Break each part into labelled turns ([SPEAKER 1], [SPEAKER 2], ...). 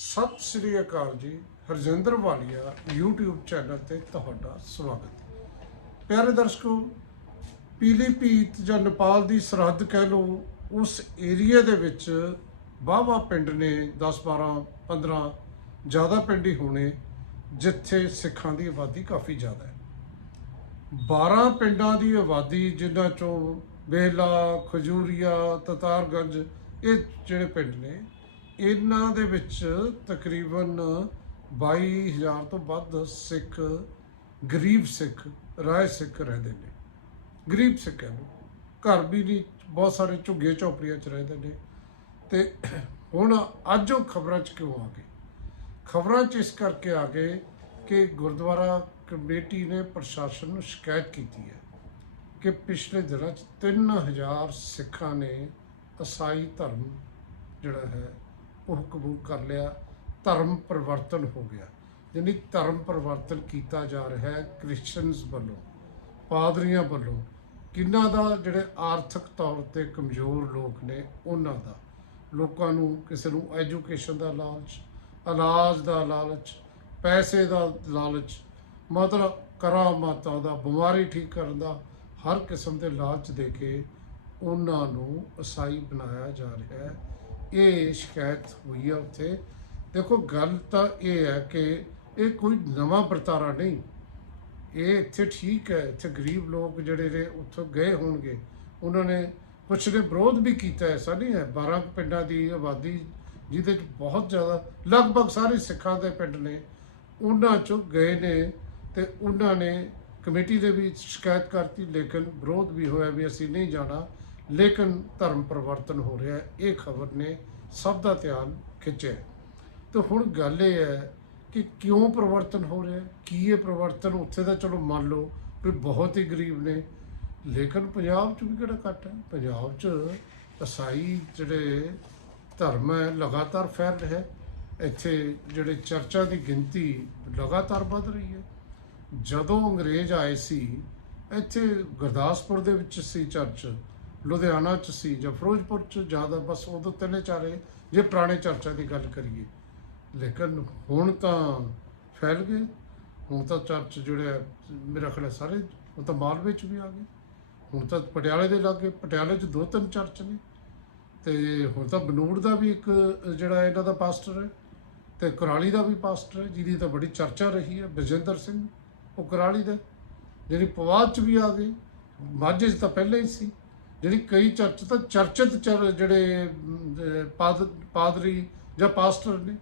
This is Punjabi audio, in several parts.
[SPEAKER 1] ਸਤਿ ਸ੍ਰੀ ਅਕਾਲ ਜੀ, ਹਰਜਿੰਦਰ ਵਾਲੀਆ, YouTube ਚੈਨਲ ਤੇ ਤੁਹਾਡਾ ਸਵਾਗਤ। ਪਿਆਰੇ ਦਰਸ਼ਕੋ ਪੀਲੀਭੀਤ ਜਾਂ ਨੇਪਾਲ ਦੀ ਸਰਹੱਦ ਕਹਿ ਲਓ, ਉਸ ਏਰੀਆ ਦੇ ਵਿੱਚ ਵਾਹਵਾ ਪਿੰਡ ਨੇ 10 12 15 ਜ਼ਿਆਦਾ ਪਿੰਡ ਹੀ ਹੋਣੇ, ਜਿੱਥੇ ਸਿੱਖਾਂ ਦੀ ਆਬਾਦੀ ਕਾਫੀ ਜ਼ਿਆਦਾ ਹੈ। 12 ਪਿੰਡਾਂ ਦੀ ਆਬਾਦੀ ਜਿਨ੍ਹਾਂ ਚੋਂ ਬੇਲਾ ਖਜੂਰੀਆ, ਤਤਾਰਗੰਜ, ਇਹ ਜਿਹੜੇ ਪਿੰਡ ਨੇ ਇਹਨਾਂ ਦੇ ਵਿੱਚ ਤਕਰੀਬਨ 22000 ਤੋਂ ਵੱਧ ਸਿੱਖ, ਗਰੀਬ ਸਿੱਖ, ਰਾਏ ਸਿੱਖ ਰਹਿੰਦੇ ਨੇ। ਗਰੀਬ ਸਿੱਖ ਹੈ ਘਰ ਵੀ ਨਹੀਂ, ਬਹੁਤ ਸਾਰੇ ਝੁੱਗੇ ਝੌਪੜੀਆਂ 'ਚ ਰਹਿੰਦੇ ਨੇ। ਤੇ ਹੁਣ ਅੱਜ ਉਹ ਖਬਰਾਂ 'ਚ ਕਿਉਂ ਆ ਗਏ? ਖਬਰਾਂ 'ਚ ਇਸ ਕਰਕੇ ਆ ਗਏ ਕਿ ਗੁਰਦੁਆਰਾ ਕਮੇਟੀ ਨੇ ਪ੍ਰਸ਼ਾਸਨ ਨੂੰ ਸ਼ਿਕਾਇਤ ਕੀਤੀ ਹੈ ਕਿ ਪਿਛਲੇ ਦਿਨਾਂ 'ਚ 3000 ਸਿੱਖਾਂ ਨੇ ਈਸਾਈ ਧਰਮ ਜਿਹੜਾ ਹੈ ਉਹ ਕਬੂਲ ਕਰ ਲਿਆ, ਧਰਮ ਪਰਿਵਰਤਨ ਹੋ ਗਿਆ। ਯਾਨੀ ਧਰਮ ਪਰਿਵਰਤਨ ਕੀਤਾ ਜਾ ਰਿਹਾ ਹੈ ਕ੍ਰਿਸਚੀਅਨਸ ਵੱਲੋਂ, ਪਾਦਰੀਆਂ ਵੱਲੋਂ। ਕਿੰਨਾ ਦਾ ਜਿਹੜੇ ਆਰਥਿਕ ਤੌਰ ਤੇ ਕਮਜ਼ੋਰ ਲੋਕ ਨੇ, ਉਹਨਾਂ ਦਾ। ਲੋਕਾਂ ਨੂੰ ਕਿਸੇ ਨੂੰ ਐਜੂਕੇਸ਼ਨ ਦਾ ਲਾਲਚ, ਇਲਾਜ ਦਾ ਲਾਲਚ, ਪੈਸੇ ਦਾ ਲਾਲਚ, ਮਤਲਬ ਕਰਾਮਾਤਾਂ ਦਾ, ਬਿਮਾਰੀ ਠੀਕ ਕਰਨ ਦਾ, ਹਰ ਕਿਸਮ ਦੇ ਲਾਲਚ ਦੇ ਕੇ ਉਹਨਾਂ ਨੂੰ ਈਸਾਈ ਬਣਾਇਆ ਜਾ ਰਿਹਾ ਹੈ। ਇਹ ਸ਼ਿਕਾਇਤ ਹੋਈ ਹੈ ਉੱਥੇ। ਦੇਖੋ, ਗੱਲ ਤਾਂ ਇਹ ਹੈ ਕਿ ਇਹ ਕੋਈ ਨਵਾਂ ਵਰਤਾਰਾ ਨਹੀਂ। ਇਹ ਇੱਥੇ ਠੀਕ ਹੈ, ਇੱਥੇ ਗਰੀਬ ਲੋਕ ਜਿਹੜੇ ਨੇ ਉੱਥੋਂ ਗਏ ਹੋਣਗੇ। ਉਹਨਾਂ ਨੇ ਕੁਛ ਨੇ ਵਿਰੋਧ ਵੀ ਕੀਤਾ ਐਸਾ ਨਹੀਂ ਹੈ। 12 ਕੁ ਪਿੰਡਾਂ ਦੀ ਆਬਾਦੀ ਜਿਹਦੇ ਚ ਬਹੁਤ ਜ਼ਿਆਦਾ, ਲਗਭਗ ਸਾਰੇ ਸਿੱਖਾਂ ਦੇ ਪਿੰਡ ਨੇ, ਉਹਨਾਂ ਚੋਂ ਗਏ ਨੇ ਤੇ ਉਹਨਾਂ ਨੇ ਕਮੇਟੀ ਦੇ ਵੀ ਸ਼ਿਕਾਇਤ ਕਰਤੀ, ਲੇਕਿਨ ਵਿਰੋਧ ਵੀ ਹੋਇਆ ਵੀ ਅਸੀਂ ਨਹੀਂ ਜਾਣਾ। ਲੇਕਿਨ ਧਰਮ ਪਰਿਵਰਤਨ ਹੋ ਰਿਹਾ ਹੈ। ਇਹ ਖਬਰ ਨੇ ਸਭ ਦਾ ਧਿਆਨ ਖਿੱਚਿਆ ਤੇ ਹੁਣ ਗੱਲ ਇਹ ਹੈ ਕਿ ਕਿਉਂ ਪਰਿਵਰਤਨ ਹੋ ਰਿਹਾ ਕੀ ਇਹ ਪਰਿਵਰਤਨ ਉੱਥੇ ਦਾ ਚਲੋ ਮੰਨ ਲਓ ਵੀ ਬਹੁਤ ਹੀ ਗਰੀਬ ਨੇ, ਲੇਕਿਨ ਪੰਜਾਬ 'ਚ ਵੀ ਕਿਹੜਾ ਘੱਟ ਹੈ? ਪੰਜਾਬ 'ਚ ਈਸਾਈ ਜਿਹੜੇ ਧਰਮ ਹੈ, ਲਗਾਤਾਰ ਫੈਲ ਰਿਹਾ ਹੈ। ਇੱਥੇ ਜਿਹੜੇ ਚਰਚਾਂ ਦੀ ਗਿਣਤੀ ਲਗਾਤਾਰ ਵੱਧ ਰਹੀ ਹੈ। ਜਦੋਂ ਅੰਗਰੇਜ਼ ਆਏ ਸੀ, ਇੱਥੇ ਗੁਰਦਾਸਪੁਰ ਦੇ ਵਿੱਚ ਸੀ ਚਰਚ ਲੁਧਿਆਣਾ ਚ ਸੀ ਜਾਂ ਫਿਰੋਜ਼ਪੁਰ ਚ ਜ਼ਿਆਦਾ ਬਸ ਉਦੋਂ ਤਿੰਨੇ ਚਾਰੇ, ਜੇ ਪੁਰਾਣੇ ਚਰਚਾਂ ਦੀ ਗੱਲ ਕਰੀਏ। ਲੇਕਿਨ ਹੁਣ ਤਾਂ ਫੈਲ ਗਏ। ਹੁਣ ਤਾਂ ਚਰਚ ਜਿਹੜੇ ਮੇਰਾ ਖਿਆਲ ਹੈ ਸਾਰੇ, ਹੁਣ ਤਾਂ ਮਾਲਵੇ ਚ ਵੀ ਆ ਗਏ। ਹੁਣ ਤਾਂ ਪਟਿਆਲੇ ਦੇ ਲਾਗੇ, ਪਟਿਆਲੇ ਚ ਦੋ ਤਿੰਨ ਚਰਚ ਨੇ। ਤੇ ਹੁਣ ਤਾਂ ਬਨੂੜ ਦਾ ਵੀ ਇੱਕ, ਜਿਹੜਾ ਇਹਨਾਂ ਦਾ ਪਾਸਟਰ ਹੈ, ਤੇ ਕੁਰਾਲੀ ਦਾ ਵੀ ਪਾਸਟਰ ਹੈ, ਜਿਹਦੀ ਤਾਂ ਬੜੀ ਚਰਚਾ ਰਹੀ ਹੈ ਬਜਿੰਦਰ ਸਿੰਘ, ਉਹ ਕੁਰਾਲੀ ਦਾ ਜਿਹੜੀ ਪਵਾਦ ਚ ਵੀ ਆ ਗਈ ਮਾਝੇ 'ਚ ਤਾਂ ਪਹਿਲਾਂ ਹੀ ਸੀ। ਜਿਹੜੀ ਕਈ ਚਰਚ ਤਾਂ ਚਰਚਿਤ ਚਰ ਜਿਹੜੇ ਪਾਦ, ਪਾਦਰੀ ਜਾਂ ਪਾਸਟਰ ਨੇ,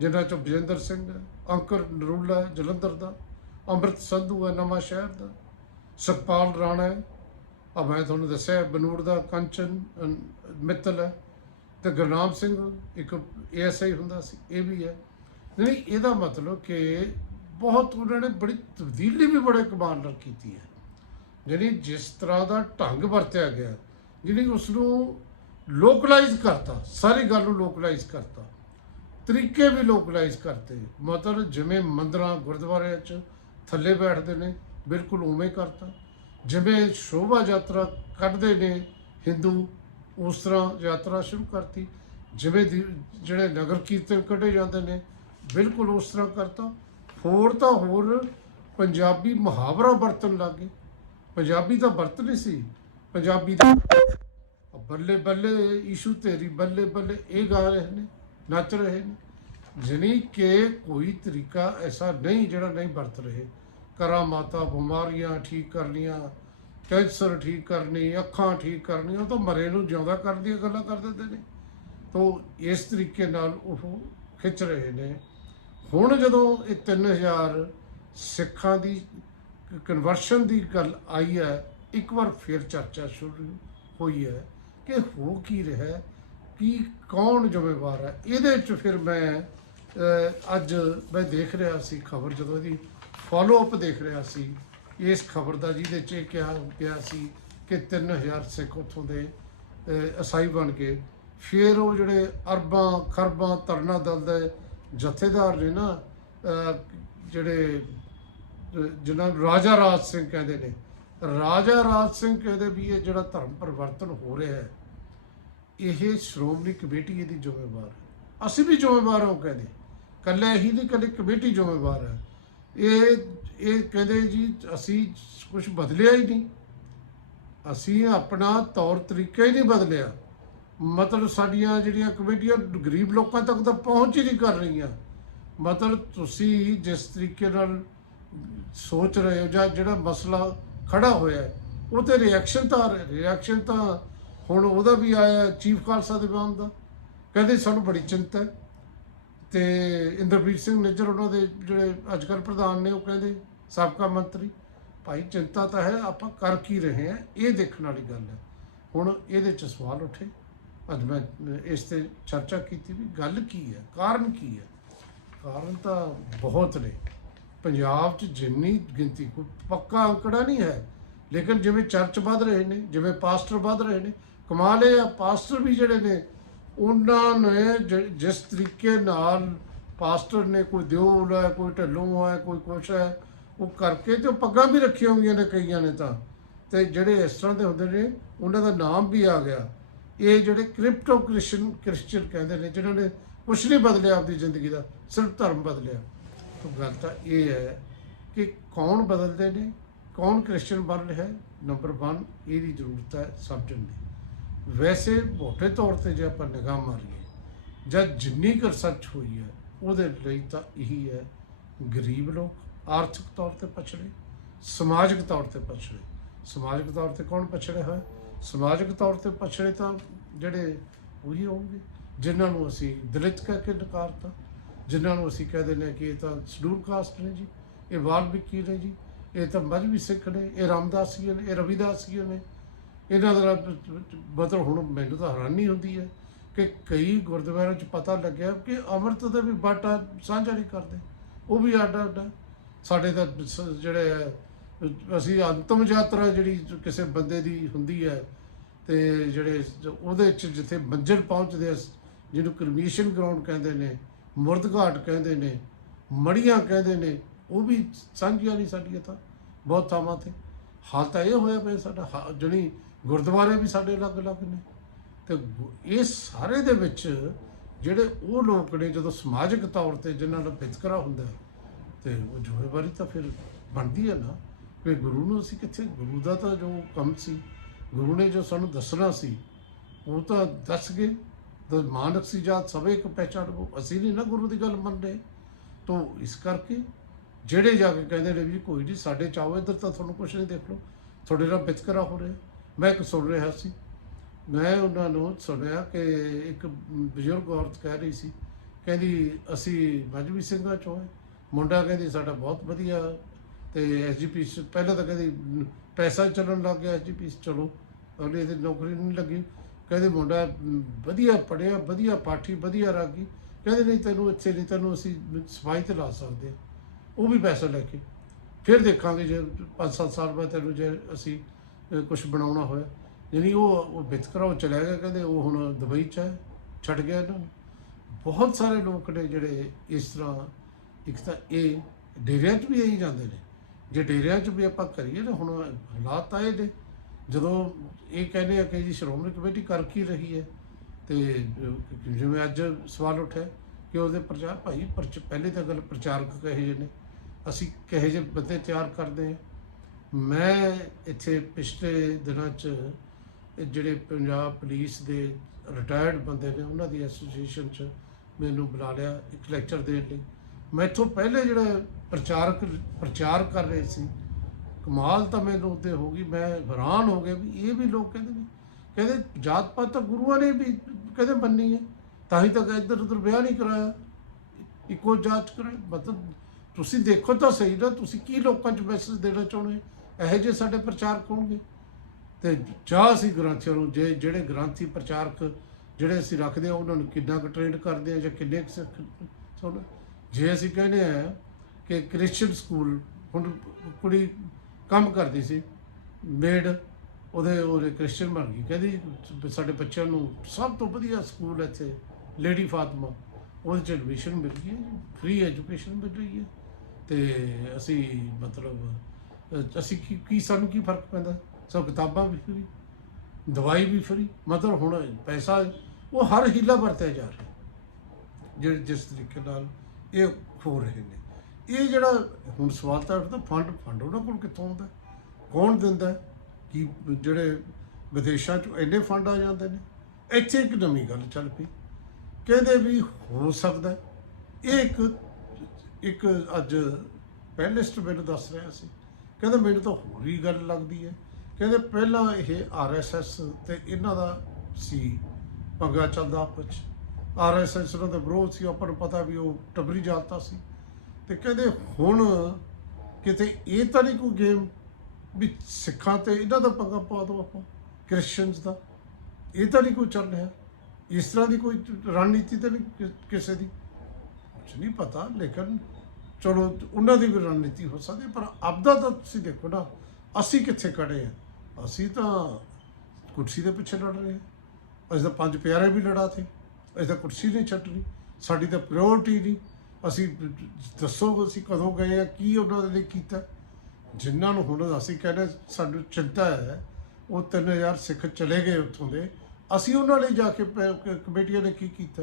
[SPEAKER 1] ਜਿਨ੍ਹਾਂ ਚੋਂ ਬਜਿੰਦਰ ਸਿੰਘ ਹੈ, ਅੰਕਰ ਨਰੂਲਾ ਜਲੰਧਰ ਦਾ, ਅੰਮ੍ਰਿਤ ਸੰਧੂ ਹੈ, ਨਵਾਂ ਸ਼ਹਿਰ ਦਾ ਸੁਖਪਾਲ ਰਾਣਾ ਹੈ ਆ ਮੈਂ ਤੁਹਾਨੂੰ ਦੱਸਿਆ, ਬਨੂੜ ਦਾ ਕੰਚਨ ਮਿੱਤਲ ਹੈ, ਤੇ ਗੁਰਨਾਮ ਸਿੰਘ ਇੱਕ ਏਐਸਆਈ ਹੁੰਦਾ ਸੀ, ਇਹ ਵੀ ਹੈ। ਨਹੀਂ, ਇਹਦਾ ਮਤਲਬ ਕਿ ਬਹੁਤ ਉਹਨਾਂ ਨੇ ਬੜੀ ਤਬਦੀਲੀ ਵੀ ਬੜੇ ਕਮਾਲ ਨਾਲ ਕੀਤੀ ਹੈ। ਜਿਹੜੀ ਜਿਸ ਤਰ੍ਹਾਂ ਦਾ ਢੰਗ ਵਰਤਿਆ ਗਿਆ ਜਿਹੜੀ ਉਸ ਨੂੰ ਲੋਕਲਾਈਜ਼ ਕਰਤਾ, ਸਾਰੀ ਗੱਲ ਨੂੰ ਲੋਕਲਾਈਜ਼ ਕਰਤਾ, ਤਰੀਕੇ ਵੀ ਲੋਕਲਾਈਜ਼ ਕਰਤੇ। ਮਤਲਬ ਜਿਵੇਂ ਮੰਦਰਾਂ ਗੁਰਦੁਆਰਿਆਂ 'ਚ ਥੱਲੇ ਬੈਠਦੇ ਨੇ, ਬਿਲਕੁਲ ਉਵੇਂ ਕਰਤਾ। ਜਿਵੇਂ ਸ਼ੋਭਾ ਯਾਤਰਾ ਕੱਢਦੇ ਨੇ ਹਿੰਦੂ, ਉਸ ਤਰ੍ਹਾਂ ਯਾਤਰਾ ਸ਼ੁਰੂ ਕਰਤੀ। ਜਿਵੇਂ ਦੀ- ਜਿਹੜੇ ਨਗਰ ਕੀਰਤਨ ਕੱਢੇ ਜਾਂਦੇ ਨੇ, ਬਿਲਕੁਲ ਉਸ ਤਰ੍ਹਾਂ ਕਰਤਾ। ਹੋਰ ਤਾਂ ਹੋਰ ਪੰਜਾਬੀ ਮੁਹਾਵਰਾ ਵਰਤਣ ਲੱਗੇ ਪੰਜਾਬੀ ਤਾਂ ਵਰਤ ਨਹੀਂ ਸੀ। ਪੰਜਾਬੀ ਦਾ ਬੱਲੇ ਬੱਲੇ ਈਸ਼ੂ ਤੇਰੀ ਬੱਲੇ ਬੱਲੇ, ਇਹ ਗਾ ਰਹੇ ਨੇ, ਨੱਚ ਰਹੇ ਨੇ। ਜਨੀ ਕਿ ਕੋਈ ਤਰੀਕਾ ਐਸਾ ਨਹੀਂ ਜਿਹੜਾ ਨਹੀਂ ਵਰਤ ਰਹੇ। ਕਰਾਮਾਤਾ ਬਿਮਾਰੀਆਂ ਠੀਕ ਕਰਨੀਆਂ, ਕੈਂਸਰ ਠੀਕ ਕਰਨੀ, ਅੱਖਾਂ ਠੀਕ ਕਰਨੀਆਂ, ਉਹ ਤਾਂ ਮਰੇ ਨੂੰ ਜਿਉਂਦਾ ਕਰਨ ਦੀਆਂ ਗੱਲਾਂ ਕਰ ਦਿੰਦੇ ਨੇ। ਤੋ ਇਸ ਤਰੀਕੇ ਨਾਲ ਉਹ ਖਿੱਚ ਰਹੇ ਨੇ। ਹੁਣ ਜਦੋਂ ਇਹ 3000 ਸਿੱਖਾਂ ਦੀ ਕਨਵਰਸ਼ਨ ਦੀ ਗੱਲ ਆਈ ਹੈ ਇੱਕ ਵਾਰ ਫਿਰ ਚਰਚਾ ਸ਼ੁਰੂ ਹੋਈ ਹੈ ਕਿ ਹੋ ਕੀ ਰਿਹਾ ਕੀ ਕੌਣ ਜ਼ਿੰਮੇਵਾਰ ਹੈ? ਇਹਦੇ ਚ ਫਿਰ ਮੈਂ ਅੱਜ ਮੈਂ ਦੇਖ ਰਿਹਾ ਸੀ ਖਬਰ ਜਦੋਂ ਇਹਦੀ ਫਾਲੋ ਅਪ ਦੇਖ ਰਿਹਾ ਸੀ ਇਸ ਖਬਰ ਦਾ ਜਿਹਦੇ ਚ ਇਹ ਕਿਹਾ ਗਿਆ ਸੀ ਕਿ 3000 ਸਿੱਖ ਉੱਥੋਂ ਦੇ ਅਹ, ਈਸਾਈ ਬਣ ਕੇ ਫਿਰ ਉਹ ਜਿਹੜੇ ਅਰਬਾਂ ਖਰਬਾਂ ਤਰਨਾ ਦਲ ਦੇ ਜਥੇਦਾਰ ਨੇ ਨਾ ਜਿਹੜੇ ਅਹ, ਜਿਨ੍ਹਾਂ ਰਾਜਾ ਰਾਜ ਸਿੰਘ ਕਹਿੰਦੇ ਨੇ ਰਾਜਾ ਰਾਜ ਸਿੰਘ ਕਹਿੰਦੇ ਵੀ ਇਹ ਜਿਹੜਾ ਧਰਮ ਪਰਿਵਰਤਨ ਹੋ ਰਿਹਾ ਹੈ ਇਹ ਸ਼੍ਰੋਮਣੀ ਕਮੇਟੀ ਇਹਦੀ ਜ਼ਿੰਮੇਵਾਰ ਹੈ। ਅਸੀਂ ਵੀ ਜ਼ਿੰਮੇਵਾਰ ਹਾਂ ਉਹ ਕਹਿੰਦੇ। ਕੱਲੇ ਹੀ ਨਹੀਂ ਕੱਲੇ ਕਮੇਟੀ ਜ਼ਿੰਮੇਵਾਰ ਹੈ। ਇਹ ਇਹ ਕਹਿੰਦੇ ਜੀ ਅਸੀਂ ਕੁਝ ਬਦਲਿਆ ਹੀ ਨਹੀਂ। ਅਸੀਂ ਆਪਣਾ ਤੌਰ ਤਰੀਕਾ ਹੀ ਨਹੀਂ ਬਦਲਿਆ। ਮਤਲਬ ਸਾਡੀਆਂ ਜਿਹੜੀਆਂ ਕਮੇਟੀਆਂ ਗਰੀਬ ਲੋਕਾਂ ਤੱਕ ਤਾਂ ਪਹੁੰਚ ਹੀ ਨਹੀਂ ਕਰ ਰਹੀਆਂ। ਮਤਲਬ ਤੁਸੀਂ ਜਿਸ ਤਰੀਕੇ ਨਾਲ ਸੋਚ ਰਹੇ ਹੋ ਜਾਂ ਜਿਹੜਾ ਮਸਲਾ ਖੜਾ ਹੋਇਆ ਹੈ, ਉਹ ਤੇ ਰਿਐਕਸ਼ਨ ਤਾਂ ਆ ਰਿਹਾ ਰਿਐਕਸ਼ਨ ਤਾਂ ਹੁਣ ਉਹਦਾ ਵੀ ਆਇਆ ਚੀਫ ਖਾਲਸਾ ਦੇ ਬਿਆਨ ਦਾ। ਕਹਿੰਦੇ ਸਾਨੂੰ ਬੜੀ ਚਿੰਤਾ ਹੈ। ਤੇ ਇੰਦਰਪ੍ਰੀਤ ਸਿੰਘ ਨਿੱਜਰ ਉਹਨਾਂ ਦੇ ਜਿਹੜੇ ਅੱਜ ਕੱਲ੍ਹ ਪ੍ਰਧਾਨ ਨੇ ਉਹ ਕਹਿੰਦੇ ਸਾਬਕਾ ਮੰਤਰੀ ਭਾਈ ਚਿੰਤਾ ਤਾਂ ਹੈ ਆਪਾਂ ਕਰ ਕੀ ਰਹੇ ਹਾਂ ਇਹ ਦੇਖਣ ਵਾਲੀ ਗੱਲ ਹੈ। ਹੁਣ ਇਹਦੇ ਚ ਸਵਾਲ ਉੱਠੇ। ਅੱਜ ਮੈਂ ਇਸ ਤੇ ਚਰਚਾ ਕੀਤੀ ਵੀ ਗੱਲ ਕੀ ਹੈ ਕਾਰਨ ਕੀ ਹੈ? ਕਾਰਨ ਤਾਂ ਬਹੁਤ ਨੇ। ਪੰਜਾਬ 'ਚ ਜਿੰਨੀ ਗਿਣਤੀ, ਕੋਈ ਪੱਕਾ ਅੰਕੜਾ ਨਹੀਂ ਹੈ। ਲੇਕਿਨ ਜਿਵੇਂ ਚਰਚ ਵੱਧ ਰਹੇ ਨੇ, ਜਿਵੇਂ ਪਾਸਟਰ ਵੱਧ ਰਹੇ ਨੇ, ਕਮਾਲ ਇਹ ਆ, ਪਾਸਟਰ ਵੀ ਜਿਹੜੇ ਨੇ, ਉਹਨਾਂ ਨੇ ਜ- ਜਿਸ ਤਰੀਕੇ ਨਾਲ ਪਾਸਟਰ ਨੇ ਕੋਈ ਦਿਓਲ ਹੈ, ਕੋਈ ਢੱਲੋਂ ਹੈ, ਕੋਈ ਕੁਛ ਹੈ, ਉਹ ਕਰਕੇ ਤੇ ਉਹ ਪੱਗਾਂ ਵੀ ਰੱਖੀਆਂ ਹੋਈਆਂ ਨੇ ਕਈਆਂ ਨੇ ਤਾਂ। ਤੇ ਜਿਹੜੇ ਇਸ ਤਰ੍ਹਾਂ ਦੇ ਹੁੰਦੇ ਨੇ, ਉਹਨਾਂ ਦਾ ਨਾਮ ਵੀ ਆ ਗਿਆ। ਇਹ ਜਿਹੜੇ ਕ੍ਰਿਪਟੋ ਕ੍ਰਿਸਚਨ ਕ੍ਰਿਸਚਨ ਕਹਿੰਦੇ ਨੇ, ਜਿਨ੍ਹਾਂ ਨੇ ਕੁਛ ਨਹੀਂ ਬਦਲਿਆ ਆਪਣੀ ਜ਼ਿੰਦਗੀ ਦਾ, ਸਿਰਫ ਧਰਮ ਬਦਲਿਆ। ਤਾਂ ਗੱਲ ਤਾਂ ਇਹ ਹੈ ਕਿ ਕੌਣ ਬਦਲਦੇ ਨੇ, ਕੌਣ ਕ੍ਰਿਸਚੀਅਨ ਬਣ ਰਿਹਾ ਹੈ? ਨੰਬਰ 1 ਇਹਦੀ ਜ਼ਰੂਰਤ ਹੈ ਸਮਝਣ ਦੀ। ਵੈਸੇ ਮੋਟੇ ਤੌਰ ਤੇ ਜੇ ਆਪਾਂ ਨਿਗਾਹ ਮਾਰੀਏ ਜਦ ਜਿੰਨੀ ਕੁ ਸੱਚ ਹੋਈ ਹੈ, ਉਹਦੇ ਲਈ ਤਾਂ ਇਹੀ ਹੈ, ਗਰੀਬ ਲੋਕ ਆਰਥਿਕ ਤੌਰ ਤੇ ਪਛੜੇ, ਸਮਾਜਿਕ ਤੌਰ ਤੇ ਪਛੜੇ। ਸਮਾਜਿਕ ਤੌਰ ਤੇ ਕੌਣ ਪਛੜੇ ਹੋਏ ਸਮਾਜਿਕ ਤੌਰ ਤੇ ਪਛੜੇ ਤਾਂ ਜਿਹੜੇ ਉਹੀ ਹੋਣਗੇ, ਜਿਨ੍ਹਾਂ ਨੂੰ ਅਸੀਂ ਦਲਿਤ ਕਹਿ ਕੇ ਨਕਾਰਤਾ। ਜਿਨ੍ਹਾਂ ਨੂੰ ਅਸੀਂ ਕਹਿੰਦੇ ਨੇ ਕਿ ਇਹ ਤਾਂ ਸ਼ਡਿਊਲ ਕਾਸਟ ਨੇ ਜੀ ਇਹ ਵਾਲਮੀਕੀ ਨੇ ਜੀ ਇਹ ਤਾਂ ਮਜਬੀ ਸਿੱਖ ਨੇ ਇਹ ਰਾਮਦਾਸੀਏ ਨੇ ਇਹ ਰਵਿਦਾਸੀਏ ਨੇ। ਇਹਨਾਂ ਦਾ ਮਤਲਬ ਹੁਣ ਮੈਨੂੰ ਤਾਂ ਹੈਰਾਨੀ ਹੁੰਦੀ ਹੈ ਕਿ ਕਈ ਗੁਰਦੁਆਰਿਆਂ 'ਚ ਪਤਾ ਲੱਗਿਆ ਕਿ ਅੰਮ੍ਰਿਤ ਦਾ ਵੀ ਬਾਟਾ ਸਾਂਝਾ ਨਹੀਂ ਕਰਦੇ। ਉਹ ਵੀ ਆਡਾ ਆਡਾ। ਸਾਡੇ ਤਾਂ ਸ- ਜਿਹੜੇ ਹੈ, ਅਸੀਂ ਅੰਤਮ ਯਾਤਰਾ ਜਿਹੜੀ ਕਿਸੇ ਬੰਦੇ ਦੀ ਹੁੰਦੀ ਹੈ ਤੇ ਜਿਹੜੇ ਉਹਦੇ 'ਚ ਜਿੱਥੇ ਮੰਜ਼ਿਲ ਪਹੁੰਚਦੇ ਜਿਹਨੂੰ ਕਰਮੀਸ਼ਨ ਗਰਾਊਂਡ ਕਹਿੰਦੇ ਨੇ ਮੁਰਦਘਾਟ ਕਹਿੰਦੇ ਨੇ ਮੜੀਆਂ ਕਹਿੰਦੇ ਨੇ ਉਹ ਵੀ ਸਾਂਝੀਆਂ ਨਹੀਂ ਸਾਡੀਆਂ ਤਾਂ ਬਹੁਤ ਥਾਵਾਂ ਤੇ। ਹਾਲ ਤਾਂ ਇਹ ਹੋਇਆ ਪਿਆ ਸਾਡਾ ਹਾ- ਜਿਹੜੀ ਗੁਰਦੁਆਰੇ ਵੀ ਸਾਡੇ ਅਲੱਗ-ਅਲੱਗ ਨੇ। ਤੇ ਗੁ- ਇਹ ਸਾਰੇ ਦੇ ਵਿੱਚ ਜਿਹੜੇ ਉਹ ਲੋਕ ਨੇ ਜਦੋਂ ਸਮਾਜਿਕ ਤੌਰ ਤੇ ਜਿਨ੍ਹਾਂ ਦਾ ਵਿਤਕਰਾ ਹੁੰਦਾ ਹੈ, ਤੇ ਉਹ ਜ਼ਿੰਮੇਵਾਰੀ ਤਾਂ ਫਿਰ ਬਣਦੀ ਹੈ ਨਾ। ਕਿ ਗੁਰੂ ਨੂੰ ਅਸੀਂ ਕਿੱਥੇ ਗੁਰੂ ਦਾ ਤਾਂ ਜੋ ਕੰਮ ਸੀ ਗੁਰੂ ਨੇ ਜੋ ਸਾਨੂੰ ਦੱਸਣਾ ਸੀ ਉਹ ਤਾਂ ਦੱਸ ਗਏ। ਤਾਂ ਮਾਨਕ ਸੀ ਜਾਤ, ਸਭੇ ਇੱਕ ਪਹਿਚਾਨੋ ਅਸੀਂ ਨਹੀਂ ਨਾ ਗੁਰੂ ਦੀ ਗੱਲ ਮੰਨਦੇ। ਤੋਂ ਇਸ ਕਰਕੇ ਜਿਹੜੇ ਜਾ ਕੇ ਕਹਿੰਦੇ ਨੇ ਵੀ ਕੋਈ ਨਹੀਂ, ਸਾਡੇ ਚਾਹੋ ਇੱਧਰ ਤਾਂ ਤੁਹਾਨੂੰ ਕੁਝ ਨਹੀਂ ਦੇਖ ਲਓ ਤੁਹਾਡੇ ਨਾਲ ਵਿਤਕਰਾ ਹੋ ਰਿਹਾ। ਮੈਂ ਇੱਕ ਸੁਣ ਰਿਹਾ ਸੀ। ਮੈਂ ਉਹਨਾਂ ਨੂੰ ਸੁਣਿਆ ਕਿ ਇੱਕ ਬਜ਼ੁਰਗ ਔਰਤ ਕਹਿ ਰਹੀ ਸੀ, ਕਹਿੰਦੀ, ਅਸੀਂ ਮਜਬੀ ਸਿੰਘਾਂ ਚੋਂ ਹੈ ਮੁੰਡਾ ਕਹਿੰਦੀ, ਸਾਡਾ ਬਹੁਤ ਵਧੀਆ ਤੇ ਐਸਜੀਪੀ ਪਹਿਲਾਂ ਤਾਂ ਕਹਿੰਦੀ, ਪੈਸਾ ਚੱਲਣ ਲੱਗ ਗਿਆ ਐਸਜੀਪੀ ਚਲੋ। ਉਹਨੇ ਤੇ ਨੌਕਰੀ ਨਹੀਂ ਲੱਗੀ। ਕਹਿੰਦੇ ਮੁੰਡਾ ਵਧੀਆ ਪੜਿਆ ਵਧੀਆ ਪਾਠੀ, ਵਧੀਆ ਰਾਗੀ। ਕਹਿੰਦੇ ਨਹੀਂ ਤੈਨੂੰ ਇੱਥੇ ਨਹੀਂ, ਤੈਨੂੰ ਅਸੀਂ ਸਫ਼ਾਈ ਤੇ ਲਾ ਸਕਦੇ ਹਾਂ। ਉਹ ਵੀ ਪੈਸਾ ਲੈ ਕੇ। ਫਿਰ ਦੇਖਾਂਗੇ ਜੇ 5-7 ਸਾਲ ਬਾਅਦ ਤੈਨੂੰ ਜੇ ਅਸੀਂ ਕੁਝ ਬਣਾਉਣਾ ਹੋਇਆ। ਯਾਨੀ ਉਹ ਉਹ ਵਿਤਕਰਾ ਉਹ ਚਲਾ ਗਿਆ, ਕਹਿੰਦੇ ਉਹ ਹੁਣ ਦੁਬਈ ਚ ਹੈ, ਛੱਡ ਗਿਆ ਇਹਨਾਂ ਨੂੰ। ਬਹੁਤ ਸਾਰੇ ਲੋਕ ਨੇ ਜਿਹੜੇ ਇਸ ਤਰ੍ਹਾਂ, ਇੱਕ ਤਾਂ ਇਹ ਡੇਰਿਆਂ 'ਚ ਵੀ ਇਹੀ ਜਾਂਦੇ ਨੇ। ਜੇ ਡੇਰਿਆਂ 'ਚ ਵੀ ਆਪਾਂ ਕਰੀਏ ਨਾ ਹੁਣ ਹਾਲਾਤ ਤਾਂ ਇਹ ਨੇ। ਜਦੋਂ ਇਹ ਕਹਿੰਦੇ ਆ ਕਿ ਜੀ ਸ਼੍ਰੋਮਣੀ ਕਮੇਟੀ ਕਰ ਕੀ ਰਹੀ ਹੈ, ਤੇ ਜਿਵੇਂ ਅੱਜ ਸਵਾਲ ਉੱਠਿਆ ਕਿ ਉਹਦੇ ਪ੍ਰਚਾਰ ਭਾਈ ਪ੍ਰਚ, ਪਹਿਲੇ ਤਾਂ ਗੱਲ ਪ੍ਰਚਾਰਕ ਕਹੇ ਜਿਹੇ ਨੇ, ਅਸੀਂ ਕਹੇ ਜਿਹੇ ਬੰਦੇ ਤਿਆਰ ਕਰਦੇ ਹਾਂ। ਮੈਂ ਇੱਥੇ ਪਿਛਲੇ ਦਿਨਾਂ 'ਚ ਜਿਹੜੇ ਪੰਜਾਬ ਪੁਲਿਸ ਦੇ ਰਿਟਾਇਰਡ ਬੰਦੇ ਨੇ, ਉਹਨਾਂ ਦੀ ਐਸੋਸੀਏਸ਼ਨ 'ਚ ਮੈਨੂੰ ਬੁਲਾ ਲਿਆ ਇੱਕ ਲੈਕਚਰ ਦੇਣ ਲਈ। ਮੈਂ ਮੈਥੋਂ ਪਹਿਲੇ ਜਿਹੜੇ ਪ੍ਰਚਾਰਕ, ਪ੍ਰਚਾਰ ਕਰ ਰਹੇ ਸੀ ਕਮਾਲ ਤਾਂ ਮੈਨੂੰ ਉੱਤੇ ਹੋ ਗਈ, ਮੈਂ ਹੈਰਾਨ ਹੋ ਗਿਆ ਵੀ ਇਹ ਵੀ ਲੋਕ ਕਹਿੰਦੇ ਨੇ ਕਹਿੰਦੇ ਜਾਤ ਪਾਤ ਤਾਂ ਗੁਰੂਆਂ ਨੇ ਵੀ ਕਹਿੰਦੇ ਮੰਨੀ ਹੈ, ਤਾਂ ਹੀ ਤਾਂ ਇੱਧਰ ਉੱਧਰ ਵਿਆਹ ਨਹੀਂ ਕਰਾਇਆ। ਇੱਕੋ ਜਾਤ ਕਰਾਇਆ। ਮਤਲਬ ਤੁਸੀਂ ਦੇਖੋ ਤਾਂ ਸਹੀ ਨਾ, ਤੁਸੀਂ ਕੀ ਲੋਕਾਂ 'ਚ ਮੈਸੇਜ ਦੇਣਾ ਚਾਹੁੰਦੇ ਇਹੋ ਜਿਹੇ ਸਾਡੇ ਪ੍ਰਚਾਰਕ ਹੋਣਗੇ। ਤੇ ਜਾਂ ਅਸੀਂ ਗ੍ਰੰਥੀਆਂ ਨੂੰ, ਜੇ ਜਿਹੜੇ ਗ੍ਰੰਥੀ ਪ੍ਰਚਾਰਕ ਜਿਹੜੇ ਅਸੀਂ ਰੱਖਦੇ ਆ ਉਹਨਾਂ ਨੂੰ ਕਿੰਨਾ ਕੁ ਟ੍ਰੇਨ ਕਰਦੇ ਆ ਜਾਂ ਕਿੰਨੇ ਕੁ ਸਿੱਖ ਜੇ ਅਸੀਂ ਕਹਿੰਦੇ ਆ ਕਿ ਕ੍ਰਿਸਚੀਅਨ ਸਕੂਲ ਹੁਣ ਕੁੜੀ ਕੰਮ ਕਰਦੀ ਸੀ। ਮੇਡ ਉਹਦੇ ਉਹ ਕ੍ਰਿਸਚੀਅਨ ਬਣ ਗਈ। ਕਹਿੰਦੀ ਸਾਡੇ ਬੱਚਿਆਂ ਨੂੰ ਸਭ ਤੋਂ ਵਧੀਆ ਸਕੂਲ ਇੱਥੇ ਲੇਡੀ ਫਾਤਮਾ ਉਹਦੇ ਚ ਐਡਮਿਸ਼ਨ ਮਿਲ ਗਈ ਫ੍ਰੀ ਐਜੂਕੇਸ਼ਨ ਮਿਲ ਰਹੀ ਹੈ। ਤੇ ਅਸੀਂ ਮਤਲਬ ਅਸੀਂ ਕੀ ਕੀ, ਸਾਨੂੰ ਕੀ ਫ਼ਰਕ ਪੈਂਦਾ? ਸਭ ਕਿਤਾਬਾਂ ਵੀ ਫ੍ਰੀ ਦਵਾਈ ਵੀ ਫ੍ਰੀ ਮਤਲਬ ਹੁਣ ਪੈਸਾ, ਉਹ ਹਰ ਹੀਲਾ ਵਰਤਿਆ ਜਾ ਰਿਹਾ। ਜਿਹੜੇ ਜਿਸ ਤਰੀਕੇ ਨਾਲ ਇਹ ਹੋ ਰਹੇ ਨੇ। ਇਹ ਜਿਹੜਾ ਹੁਣ ਸਵਾਲ ਤਾਂ ਉੱਠਦਾ, ਫੰਡ ਫੰਡ ਉਹਨਾਂ ਕੋਲ ਕਿੱਥੋਂ ਆਉਂਦਾ? ਕੌਣ ਦਿੰਦਾ? ਕਿ ਜਿਹੜੇ ਵਿਦੇਸ਼ਾਂ 'ਚ ਇੰਨੇ ਫੰਡ ਆ ਜਾਂਦੇ ਨੇ? ਇੱਥੇ ਇੱਕ ਨਵੀਂ ਗੱਲ ਚੱਲ ਪਈ। ਕਹਿੰਦੇ ਵੀ ਹੋ ਸਕਦਾ ਇਹ ਇੱਕ ਇੱਕ ਅੱਜ ਪਹਿਲਿਸਟ ਮੈਨੂੰ ਦੱਸ ਰਿਹਾ ਸੀ। ਕਹਿੰਦੇ ਮੈਨੂੰ ਤਾਂ ਹੋਰ ਹੀ ਗੱਲ ਲੱਗਦੀ ਹੈ। ਕਹਿੰਦੇ ਪਹਿਲਾਂ ਇਹ ਆਰਐਸਐਸ ਤੇ ਇਹਨਾਂ ਦਾ ਸੀ ਪੰਗਾ ਚੱਲਦਾ ਆਪਸ ਚ। ਆਰਐਸਐਸ ਉਹਨਾਂ ਦਾ ਵਿਰੋਧ ਸੀ। ਆਪਾਂ ਨੂੰ ਪਤਾ ਵੀ ਉਹ ਟਬਰੀ ਜਾਲਤਾ ਸੀ। ਤੇ ਕਹਿੰਦੇ ਹੁਣ ਕਿਤੇ ਇਹ ਤਾਂ ਨਹੀਂ ਕੋਈ ਗੇਮ ਵੀ ਸਿੱਖਾਂ ਤੇ ਇਹਨਾਂ ਦਾ ਪੰਗਾ ਪਾ ਦੋ ਆਪਾਂ ਕ੍ਰਿਸਚੀਅਨਸ ਦਾ। ਇਹ ਤਾਂ ਨਹੀਂ ਕੋਈ ਚੱਲ ਰਿਹਾ। ਇਸ ਤਰ੍ਹਾਂ ਦੀ ਕੋਈ ਰਣਨੀਤੀ ਤਾਂ ਨਹੀਂ ਕਿਸੇ ਦੀ। ਕੁਝ ਨਹੀਂ ਪਤਾ, ਲੇਕਿਨ ਚਲੋ ਉਹਨਾਂ ਦੀ ਵੀ ਰਣਨੀਤੀ ਹੋ ਸਕਦੀ ਪਰ ਆਪਦਾ ਤਾਂ ਤੁਸੀਂ ਦੇਖੋ ਨਾ, ਅਸੀਂ ਕਿੱਥੇ ਖੜੇ ਆ ਅਸੀਂ ਤਾਂ ਕੁਰਸੀ ਦੇ ਪਿੱਛੇ ਲੜ ਰਹੇ ਹਾਂ। ਅਸੀਂ ਤਾਂ ਪੰਜ ਪਿਆਰੇ ਵੀ ਲੜਾ ਥੇ ਅਸੀਂ ਤਾਂ ਕੁਰਸੀ ਨਹੀਂ ਛੱਡਣੀ। ਸਾਡੀ ਤਾਂ ਪ੍ਰਾਇੋਰਟੀ ਨਹੀਂ। ਅਸੀਂ ਦੱਸੋ ਅਸੀਂ ਕਦੋਂ ਗਏ ਆ, ਕੀ ਉਹਨਾਂ ਦੇ ਲਈ ਕੀਤਾ? ਜਿਨ੍ਹਾਂ ਨੂੰ ਹੁਣ ਅਸੀਂ ਕਹਿੰਦੇ ਸਾਨੂੰ ਚਿੰਤਾ ਹੈ, ਉਹ 3000 ਸਿੱਖ ਚਲੇ ਗਏ ਉੱਥੋਂ ਦੇ। ਅਸੀਂ ਉਹਨਾਂ ਲਈ ਜਾ ਕੇ ਪ- ਕਮੇਟੀਆਂ ਨੇ ਕੀ ਕੀਤਾ?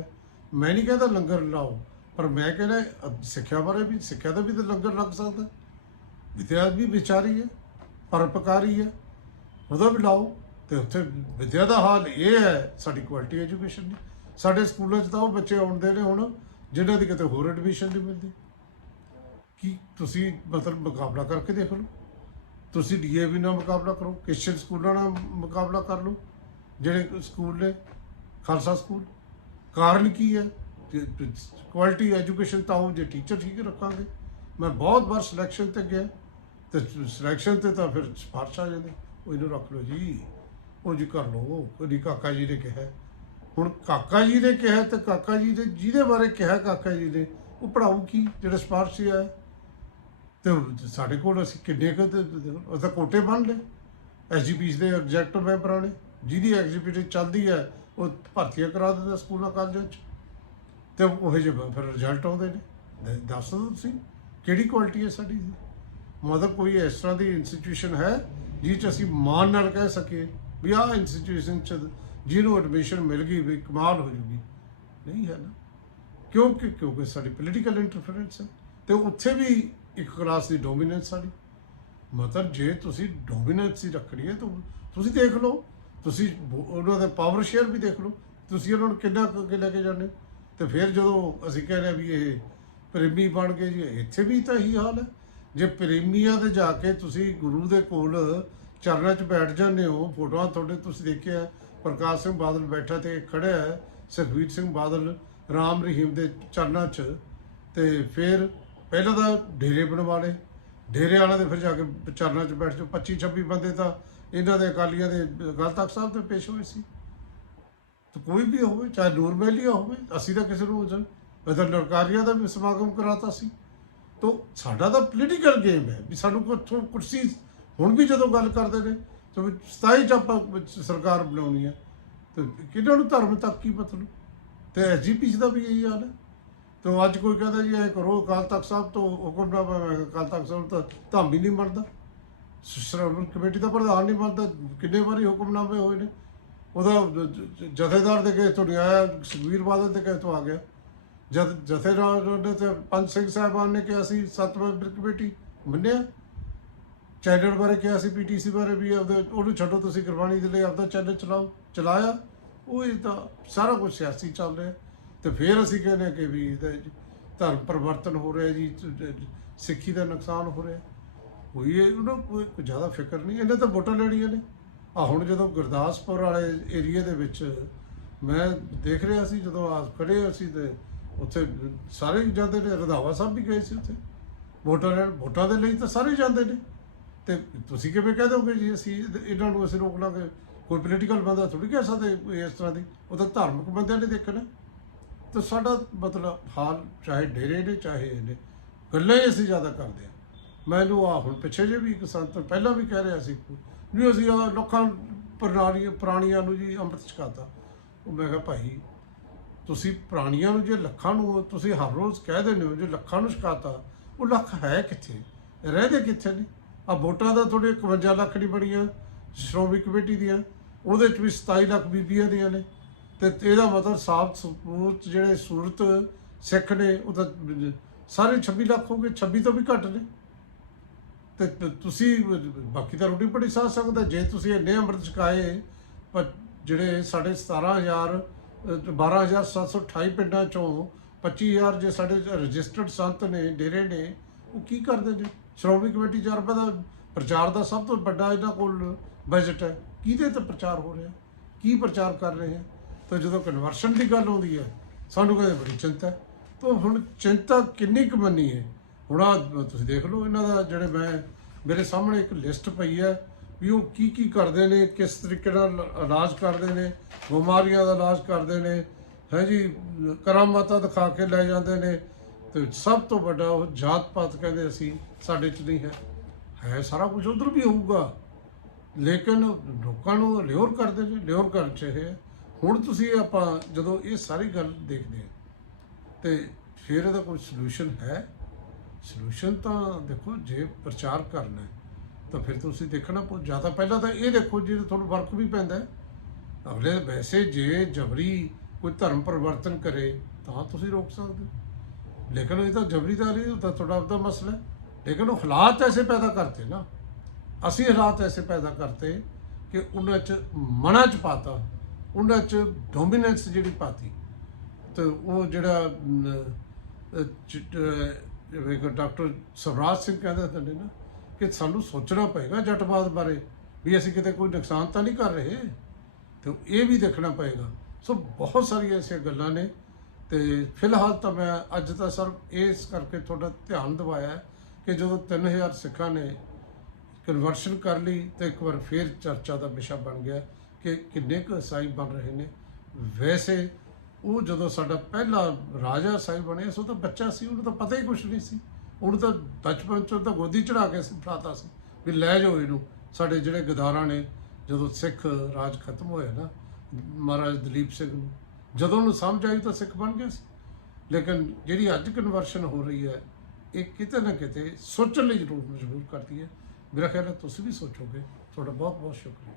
[SPEAKER 1] ਮੈਂ ਨਹੀਂ ਕਹਿੰਦਾ ਲੰਗਰ ਲਾਓ, ਪਰ ਮੈਂ ਕਹਿੰਦਾ ਸਿੱਖਿਆ ਬਾਰੇ ਵੀ, ਸਿੱਖਿਆ ਦਾ ਵੀ ਤਾਂ ਲੰਗਰ ਲੱਗ ਸਕਦਾ। ਵਿਦਿਆ ਵੀ ਵਿਚਾਰੀ ਹੈ ਪਰਪਕਾਰੀ ਹੈ, ਉਹਦਾ ਵੀ ਲਾਓ। ਤੇ ਉੱਥੇ ਵਿਦਿਆ ਦਾ ਹਾਲ ਇਹ ਹੈ, ਸਾਡੀ ਕੁਆਲਿਟੀ ਐਜੂਕੇਸ਼ਨ ਦੀ। ਸਾਡੇ ਸਕੂਲਾਂ 'ਚ ਤਾਂ ਉਹ ਬੱਚੇ ਆਉਂਦੇ ਨੇ ਹੁਣ ਜਿਨ੍ਹਾਂ ਦੀ ਕਿਤੇ ਹੋਰ ਐਡਮਿਸ਼ਨ ਨਹੀਂ ਮਿਲਦੀ? ਕੀ ਤੁਸੀਂ ਮਤਲਬ ਮੁਕਾਬਲਾ ਕਰਕੇ ਦੇਖ ਲਓ? ਤੁਸੀਂ ਡੀਏਵੀ ਨਾਲ ਮੁਕਾਬਲਾ ਕਰੋ ਕ੍ਰਿਸਚੀਅਨ ਸਕੂਲਾਂ ਨਾਲ ਮੁਕਾਬਲਾ ਕਰ ਲਓ, ਜਿਹੜੇ ਸਕੂਲ ਨੇ, ਖਾਲਸਾ ਸਕੂਲ। ਕਾਰਨ ਕੀ ਹੈ? ਕੁਆਲਿਟੀ ਐਜੂਕੇਸ਼ਨ ਤਾਂ ਉਹ ਜੇ ਟੀਚਰ ਠੀਕ ਰੱਖਾਂਗੇ। ਮੈਂ ਬਹੁਤ ਵਾਰ ਸਿਲੈਕਸ਼ਨ ਤੇ ਗਿਆ, ਤੇ ਸਿਲੈਕਸ਼ਨ ਤੇ ਤਾਂ ਫਿਰ ਸਿਫਾਰਸ਼ ਆ ਜਾਂਦੀ। ਉਹ ਇਹਨੂੰ ਰੱਖ ਲਓ ਜੀ। ਉਹ ਜੀ ਕਰ ਲਓ। ਉਹਦੀ ਕਾਕਾ ਜੀ ਨੇ ਕਿਹਾ। ਹੁਣ ਕਾਕਾ ਜੀ ਨੇ ਕਿਹਾ ਤੇ ਕਾਕਾ ਜੀ ਨੇ ਜਿਹਦੇ ਬਾਰੇ ਕਿਹਾ ਕਾਕਾ ਜੀ ਨੇ, ਉਹ ਪੜਾਉ ਕੀ? ਜਿਹੜਾ ਸਪਾਰਸ਼ੀ ਆ ਤੇ ਸਾਡੇ ਕੋਲ ਅਸੀਂ ਕਿੰਨੇ ਕੁ ਤੇ ਉਹ ਤਾਂ ਕੋਟੇ ਬਣ ਲਏ। ਐਸਜੀਪੀਸ ਦੇ ਐਗਜ਼ੈਕਟਿਵ ਮੈਂਬਰਾਂ ਨੇ ਜਿਹਦੀ ਐਗਜ਼ੀਕਿਊਟਿਵ ਚੱਲਦੀ ਹੈ, ਉਹ ਭਰਤੀਆਂ ਕਰਾ ਦਿੰਦਾ ਸਕੂਲਾਂ, ਕਾਲਜਾਂ 'ਚ। ਤੇ ਉਹ ਜਿਹੇ ਫਿਰ ਰਿਜ਼ਲਟ ਆਉਂਦੇ ਨੇ। ਦੱਸ ਦਿਓ ਤੁਸੀਂ, ਕਿਹੜੀ ਕੁਆਲਿਟੀ ਹੈ ਸਾਡੀ? ਮਤਲਬ ਕੋਈ ਇਸ ਤਰ੍ਹਾਂ ਦੀ ਇੰਸਟੀਟਿਊਸ਼ਨ ਹੈ ਜਿਹ 'ਚ ਅਸੀਂ ਮਾਣ ਨਾਲ ਕਹਿ ਸਕੀਏ, ਵੀ ਆਹ ਇੰਸਟੀਟਿਊਸ਼ਨ 'ਚ ਜਿਹਨੂੰ ਐਡਮਿਸ਼ਨ ਮਿਲ ਗਈ ਵੀ ਕਮਾਲ ਹੋ ਜੂਗੀ। ਨਹੀਂ ਹੈ ਨਾ। ਕਿਉਂਕਿ ਕਿਉਂਕਿ ਸਾਡੀ ਪੋਲੀਟੀਕਲ ਇੰਟਰਫੇਰੈਂਸ ਹੈ। ਤੇ ਉੱਥੇ ਵੀ ਇੱਕ ਕਲਾਸ ਦੀ ਡੋਮੀਨੈਂਸ ਸਾਡੀ। ਮਤਲਬ ਜੇ ਤੁਸੀਂ ਡੋਮੀਨੈਂਸ ਹੀ ਰੱਖਣੀ ਹੈ, ਤਾਂ ਤੁਸੀਂ ਦੇਖ ਲਓ। ਤੁਸੀਂ ਉਹਨਾਂ ਦੇ ਪਾਵਰ ਸ਼ੇਅਰ ਵੀ ਦੇਖ ਲਓ। ਤੁਸੀਂ ਉਹਨਾਂ ਨੂੰ ਕਿੰਨਾ ਕੁ ਅੱਗੇ ਲੈ ਕੇ ਜਾਂਦੇ ਹੋ। ਤੇ ਫਿਰ ਜਦੋਂ ਅਸੀਂ ਕਹਿੰਦੇ ਹਾਂ ਵੀ ਇਹ ਪ੍ਰੇਮੀ ਬਣ ਗਏ ਜੀ, ਇੱਥੇ ਵੀ ਤਾਂ ਇਹੀ ਹਾਲ ਹੈ। ਜੇ ਪ੍ਰੇਮੀਆਂ ਤੇ ਜਾ ਕੇ ਤੁਸੀਂ ਗੁਰੂ ਦੇ ਕੋਲ ਚਰਨਾਂ 'ਚ ਬੈਠ ਜਾਂਦੇ ਹੋ, ਫੋਟੋਆਂ ਤੁਹਾਡੇ ਤੁਸੀਂ ਦੇਖਿਆ ਪ੍ਰਕਾਸ਼ ਸਿੰਘ ਬਾਦਲ ਬੈਠਾ ਤੇ ਖੜਿਆ ਹੈ ਸੁਖਬੀਰ ਸਿੰਘ ਬਾਦਲ ਰਾਮ ਰਹੀਮ ਦੇ ਚਰਨਾਂ 'ਚ ਤੇ ਫਿਰ ਪਹਿਲਾਂ ਤਾਂ ਡੇਰੇ ਬਣਵਾ ਲਏ, ਡੇਰੇ ਵਾਲਿਆਂ ਦੇ ਫਿਰ ਜਾ ਕੇ ਚਰਨਾਂ 'ਚ ਬੈਠ ਜਾਓ 25 26 ਬੰਦੇ ਤਾਂ ਇਹਨਾਂ ਦੇ ਅਕਾਲੀਆਂ ਦੇ ਅਕਾਲ ਤਖਤ ਸਾਹਿਬ ਤੇ ਪੇਸ਼ ਹੋਏ ਸੀ। ਤੇ ਕੋਈ ਵੀ ਹੋਵੇ, ਚਾਹੇ ਨੂਰ ਮਹਿਲੀਆ ਹੋਵੇ, ਅਸੀਂ ਤਾਂ ਕਿਸੇ ਨੂੰ ਬਦਲ ਨਰਕਾਰੀਆਂ ਦਾ ਵੀ ਸਮਾਗਮ ਕਰਾਤਾ ਸੀ। ਤੋ ਸਾਡਾ ਤਾਂ ਪੋਲੀਟੀਕਲ ਗੇਮ ਹੈ ਵੀ ਸਾਨੂੰ ਕੋਈ ਕੁਰਸੀ ਹੁਣ ਵੀ ਜਦੋਂ ਗੱਲ ਕਰਦੇ ਨੇ ਤਾਂ 27 ਚ ਆਪਾਂ ਵਿੱਚ ਸਰਕਾਰ ਬਣਾਉਣੀ ਹੈ ਤੇ ਕਿਹਨਾਂ ਨੂੰ ਧਰਮ ਤੱਕ ਕੀ ਮਤਲਬ? ਤੇ ਐਸਜੀਪੀ ਦਾ ਵੀ ਇਹੀ ਹਾਲ ਹੈ। ਤੋ ਅੱਜ ਕੋਈ ਕਹਿੰਦਾ ਜੀ, ਇਹ ਕਰੋ, ਅਕਾਲ ਤਖਤ ਸਾਹਿਬ ਤੋਂ ਹੁਕਮਨਾਮਾ ਮੈਂ ਅਕਾਲ ਤਖਤ ਸਾਹਿਬ ਤਾਂ ਧਾਮ ਵੀ ਨਹੀਂ ਮੰਨਦਾ। ਸ਼੍ਰੋਮਣੀ ਕਮੇਟੀ ਦਾ ਪ੍ਰਧਾਨ ਨਹੀਂ ਮੰਨਦਾ, ਕਿੰਨੇ ਵਾਰੀ ਹੁਕਮਨਾਮੇ ਹੋਏ ਨੇ। ਉਹਦਾ ਜਥੇਦਾਰ ਦੇ ਕਹੇ ਤੋਂ ਨਹੀਂ ਆਇਆ, ਸੁਖਬੀਰ ਬਾਦਲ ਦੇ ਕਹੇ ਤੋਂ ਆ ਗਿਆ। ਜਦ ਜਥੇਦਾਰ ਨੇ ਤੇ ਪੰਜ ਸਿੰਘ ਸਾਹਿਬਾਨ ਨੇ ਕਿਹਾ ਸੀ, ਸੱਤ ਮੈਂਬਰ ਕਮੇਟੀ ਮੰਨਿਆ। ਚੈਨਲ ਬਾਰੇ ਕਿਹਾ ਸੀ, ਪੀਟੀਸੀ ਬਾਰੇ ਵੀ ਉਹਦੇ ਉਹਨੂੰ ਛੱਡੋ ਤੁਸੀਂ ਗੁਰਬਾਣੀ ਦੇ ਲਈ ਆਪਦਾ ਚੈਨਲ ਚਲਾਓ, ਚਲਾਇਆ। ਉਹ ਇਹ ਤਾਂ ਸਾਰਾ ਕੁਝ ਸਿਆਸੀ ਚੱਲ ਰਿਹਾ। ਤੇ ਫਿਰ ਅਸੀਂ ਕਹਿੰਦੇ ਹਾਂ ਕਿ ਵੀ ਇਹਦਾ ਧਰਮ ਪਰਿਵਰਤਨ ਹੋ ਰਿਹਾ ਜੀ ਸਿੱਖੀ ਦਾ ਨੁਕਸਾਨ ਹੋ ਰਿਹਾ। ਕੋਈ ਇਹ, ਉਹਨਾਂ ਕੋਈ ਜ਼ਿਆਦਾ ਫਿਕਰ ਨਹੀਂ, ਇਹਨੇ ਤਾਂ ਵੋਟਾਂ ਲੈਣੀਆਂ ਨੇ। ਆ ਹੁਣ ਜਦੋਂ ਗੁਰਦਾਸਪੁਰ ਵਾਲੇ ਏਰੀਆ ਦੇ ਵਿੱਚ ਮੈਂ ਦੇਖ ਰਿਹਾ ਸੀ, ਜਦੋਂ ਆ ਖੜੇ ਅਸੀਂ ਤੇ ਉੱਥੇ ਸਾਰੇ ਜਾਂਦੇ ਨੇ, ਰੰਧਾਵਾ ਸਾਹਿਬ ਵੀ ਗਏ ਸੀ ਉੱਥੇ। ਵੋਟਾਂ ਲੈਣ, ਵੋਟਾਂ ਦੇ ਲਈ ਤਾਂ ਸਾਰੇ ਜਾਂਦੇ ਨੇ। ਤੇ ਤੁਸੀਂ ਕਿਵੇਂ ਕਹਿ ਦੋਗੇ ਜੀ? ਅਸੀਂ ਇਹਨਾਂ ਨੂੰ ਅਸੀਂ ਰੋਕ ਲਾਂਗੇ ਕੋਈ ਪੋਲੀਟੀਕਲ ਬੰਦਾ ਥੋੜੀ ਕਹਿ ਸਕਦੇ ਇਸ ਤਰ੍ਹਾਂ ਦੀ? ਉਹ ਤਾਂ ਧਾਰਮਿਕ ਬੰਦਿਆਂ ਨੇ ਦੇਖਣਾ। ਤਾਂ ਸਾਡਾ ਮਤਲਬ ਹਾਲ ਚਾਹੇ ਡੇਰੇ ਨੇ, ਚਾਹੇ ਇਹ ਨੇ, ਗੱਲਾਂ ਹੀ ਅਸੀਂ ਜ਼ਿਆਦਾ ਕਰਦੇ ਹਾਂ। ਮੈਨੂੰ ਆ ਹੁਣ ਪਿੱਛੇ ਜੇ ਵੀ ਇੱਕ ਸੰਤ ਪਹਿਲਾਂ ਵੀ ਕਹਿ ਰਿਹਾ ਸੀ ਵੀ ਅਸੀਂ ਆਹ ਲੋਕਾਂ ਪੁਰਾਣੀਆਂ ਪੁਰਾਣੀਆਂ ਨੂੰ ਜੀ ਅੰਮ੍ਰਿਤ ਛਕਾਤਾ ਉਹ ਮੈਂ ਕਿਹਾ ਭਾਈ, ਤੁਸੀਂ ਪੁਰਾਣੀਆਂ ਨੂੰ ਜੇ ਲੱਖਾਂ ਨੂੰ, ਤੁਸੀਂ ਹਰ ਰੋਜ਼ ਕਹਿ ਦਿੰਦੇ ਹੋ, ਜੇ ਲੱਖਾਂ ਨੂੰ ਛਕਾਤਾ ਉਹ ਲੱਖ ਹੈ ਕਿੱਥੇ? ਰਹਿੰਦੇ ਕਿੱਥੇ ਨੇ? ਆ ਵੋਟਾਂ ਦਾ ਤੁਹਾਡੇ 51 ਲੱਖ ਨਹੀਂ ਬਣੀਆਂ, ਸ਼੍ਰੋਮਣੀ ਕਮੇਟੀ ਦੀਆਂ, ਉਹਦੇ ਚ ਵੀ 27 ਲੱਖ ਬੀਬੀਆਂ ਦੀਆਂ ਨੇ। ਤੇ ਇਹਦਾ ਮਤਲਬ ਸਾਫ਼ ਸਪੂਰਤ ਜਿਹੜੇ ਸੂਰਤ ਸਿੱਖ ਨੇ, ਉਹ ਤਾਂ ਸਾਰੇ 26 ਲੱਖ ਹੋ ਗਏ 26 ਤੋਂ ਵੀ ਘੱਟ ਨੇ। ਤੇ ਤੁਸੀਂ ਬਾਕੀ ਤਾਂ ਰੋਟੀ ਬੜੀ ਸਾਹ ਸਕਦਾ, ਜੇ ਤੁਸੀਂ ਇੰਨੇ ਅੰਮ੍ਰਿਤ ਛਕਾਏ, ਪਰ ਜਿਹੜੇ ਸਾਡੇ 17000 ਅਹ 12728 ਪਿੰਡਾਂ ਚੋਂ 25000 ਜੇ ਸਾਡੇ ਰਜਿਸਟਰਡ ਸੰਤ ਨੇ, ਡੇਰੇ ਨੇ, ਉਹ ਕੀ ਕਰਦੇ ਨੇ? ਸ਼੍ਰੋਮਣੀ ਕਮੇਟੀ 4 ਰੁਪਏ ਦਾ ਪ੍ਰਚਾਰ ਦਾ ਸਭ ਤੋਂ ਵੱਡਾ ਇਹਨਾਂ ਕੋਲ ਬਜਟ ਹੈ। ਕਿਹਦੇ ਤੇ ਪ੍ਰਚਾਰ ਹੋ ਰਿਹਾ? ਕੀ ਪ੍ਰਚਾਰ ਕਰ ਰਹੇ ਹੈ? ਤਾਂ ਜਦੋਂ ਕਨਵਰਸ਼ਨ ਦੀ ਗੱਲ ਆਉਂਦੀ ਹੈ, ਸਾਨੂੰ ਕਹਿੰਦੇ ਬੜੀ ਚਿੰਤਾ ਤਾਂ ਹੁਣ ਚਿੰਤਾ ਕਿੰਨੀ ਕੁ ਮੰਨੀ ਹੈ? ਹੁਣ ਆਹ ਤੁਸੀਂ ਦੇਖ ਲਓ, ਇਹਨਾਂ ਦਾ ਜਿਹੜੇ ਮੈਂ, ਮੇਰੇ ਸਾਹਮਣੇ ਇੱਕ ਲਿਸਟ ਪਈ ਹੈ ਵੀ ਉਹ ਕੀ ਕੀ ਕਰਦੇ ਨੇ, ਕਿਸ ਤਰੀਕੇ ਨਾਲ ਇਲਾਜ ਕਰਦੇ ਨੇ, ਬਿਮਾਰੀਆਂ ਦਾ ਇਲਾਜ ਕਰਦੇ ਨੇ, ਹੈ ਜੀ, ਕਰਾਮਾਤਾਂ ਦਿਖਾ ਕੇ ਲੈ ਜਾਂਦੇ ਨੇ ਤੇ ਸਭ ਤੋਂ ਵੱਡਾ ਉਹ ਜਾਤ ਪਾਤ ਕਹਿੰਦੇ ਅਸੀਂ, ਸਾਡੇ ਚ ਨਹੀਂ ਹੈ। ਹੈ ਸਾਰਾ ਕੁਝ ਉਧਰ ਵੀ ਹੋਊਗਾ। ਲੇਕਿਨ ਲੋਕਾਂ ਨੂੰ ਲਿਓਰ ਕਰਦੇ ਨੇ, ਲਿਓਰ ਕਰਨ ਚ ਇਹ ਹੈ। ਹੁਣ ਤੁਸੀਂ ਆਪਾਂ ਜਦੋਂ ਇਹ ਸਾਰੀ ਗੱਲ ਦੇਖਦੇ ਹਾਂ, ਤੇ ਫਿਰ ਇਹਦਾ ਕੋਈ ਸੋਲੂਸ਼ਨ ਹੈ? ਸੋਲੂਸ਼ਨ ਤਾਂ ਦੇਖੋ, ਜੇ ਪ੍ਰਚਾਰ ਕਰਨਾ ਹੈ, ਤਾਂ ਫਿਰ ਤੁਸੀਂ ਦੇਖਣਾ ਪਊ। ਜ਼ਿਆਦਾ ਪਹਿਲਾਂ ਤਾਂ ਇਹ ਦੇਖੋ ਜੇ ਤੁਹਾਨੂੰ ਫ਼ਰਕ ਵੀ ਪੈਂਦਾ ਅਗਲੇ ਵੈਸੇ ਜੇ ਜਬਰੀ ਕੋਈ ਧਰਮ ਪਰਿਵਰਤਨ ਕਰੇ, ਤਾਂ ਤੁਸੀਂ ਰੋਕ ਸਕਦੇ ਹੋ। ਲੇਕਿਨ ਇਹ ਤਾਂ ਜਬਰੀ ਤਾਂ ਨਹੀਂ ਉਹ ਤਾਂ ਤੁਹਾਡਾ ਆਪਦਾ ਮਸਲਾ ਹੈ। ਲੇਕਿਨ ਉਹ ਹਾਲਾਤ ਐਸੇ ਪੈਦਾ ਕਰਤੇ ਨਾ ਅਸੀਂ ਹਾਲਾਤ ਐਸੇ ਪੈਦਾ ਕਰਤੇ ਕਿ ਉਹਨਾਂ 'ਚ ਮਨਾਂ 'ਚ ਪਾਤਾ ਉਹਨਾਂ 'ਚ ਡੋਮੀਨੈਂਸ ਜਿਹੜੀ ਪਾਤੀ। ਤੇ ਉਹ ਜਿਹੜਾ ਅਮ, ਡਾਕਟਰ ਸਵਰਾਜ ਸਿੰਘ ਕਹਿੰਦੇ ਹੁੰਦੇ ਨੇ ਨਾ ਕਿ ਸਾਨੂੰ ਸੋਚਣਾ ਪਏਗਾ ਜੱਟਵਾਦ ਬਾਰੇ ਵੀ ਅਸੀਂ ਕਿਤੇ ਕੋਈ ਨੁਕਸਾਨ ਤਾਂ ਨਹੀਂ ਕਰ ਰਹੇ। ਤੇ ਇਹ ਵੀ ਦੇਖਣਾ ਪਏਗਾ। ਸੋ ਬਹੁਤ ਸਾਰੀਆਂ ਐਸੀਆਂ ਗੱਲਾਂ ਨੇ ਤੇ ਫਿਲਹਾਲ ਤਾਂ ਮੈਂ ਅੱਜ ਤਾਂ ਸਰ ਇਸ ਕਰਕੇ ਤੁਹਾਡਾ ਧਿਆਨ ਦਿਵਾਇਆ ਕਿ ਜਦੋਂ 3000 ਸਿੱਖਾਂ ਨੇ ਕਨਵਰਸ਼ਨ ਕਰ ਲਈ ਤੇ ਇੱਕ ਵਾਰ ਫੇਰ ਚਰਚਾ ਦਾ ਵਿਸ਼ਾ ਬਣ ਗਿਆ ਕਿ ਕਿੰਨੇ ਕੁ ਈਸਾਈ ਬਣ ਰਹੇ ਨੇ। ਵੈਸੇ ਉਹ ਜਦੋਂ ਸਾਡਾ ਪਹਿਲਾ ਰਾਜਾ ਸਾਹਿਬ ਬਣਿਆ ਸੋ ਤਾਂ ਬੱਚਾ ਸੀ, ਉਹਨੂੰ ਤਾਂ ਪਤਾ ਹੀ ਕੁਝ ਨਹੀਂ ਸੀ। ਉਹਨੂੰ ਤਾਂ ਬਚਪਨ ਚੋਂ ਤਾਂ ਗੋਦੀ ਚੜਾ ਕੇ ਸਿਖਾਤਾ ਸੀ ਵੀ ਲੈ ਜਾਓ ਇਹਨੂੰ। ਸਾਡੇ ਜਿਹੜੇ ਗਦਾਰਾਂ ਨੇ ਜਦੋਂ ਸਿੱਖ ਰਾਜ ਖਤਮ ਹੋਇਆ ਨਾ, ਮਹਾਰਾਜ ਦਲੀਪ ਸਿੰਘ ਨੂੰ ਜਦੋਂ ਉਹਨੂੰ ਸਮਝ ਆਈ ਤਾਂ ਸਿੱਖ ਬਣ ਗਿਆ ਸੀ। ਲੇਕਿਨ ਜਿਹੜੀ ਅੱਜ ਕਨਵਰਸ਼ਨ ਹੋ ਰਹੀ ਹੈ, ਇਹ ਕਿਤੇ ਨਾ ਕਿਤੇ ਸੋਚਣ ਲਈ ਜ਼ਰੂਰ ਮਜਬੂਰ ਕਰਦੀ ਹੈ। ਮੇਰਾ ਖਿਆਲ ਹੈ ਤੁਸੀਂ ਵੀ ਸੋਚੋਗੇ। ਤੁਹਾਡਾ ਬਹੁਤ ਬਹੁਤ ਸ਼ੁਕਰੀਆ।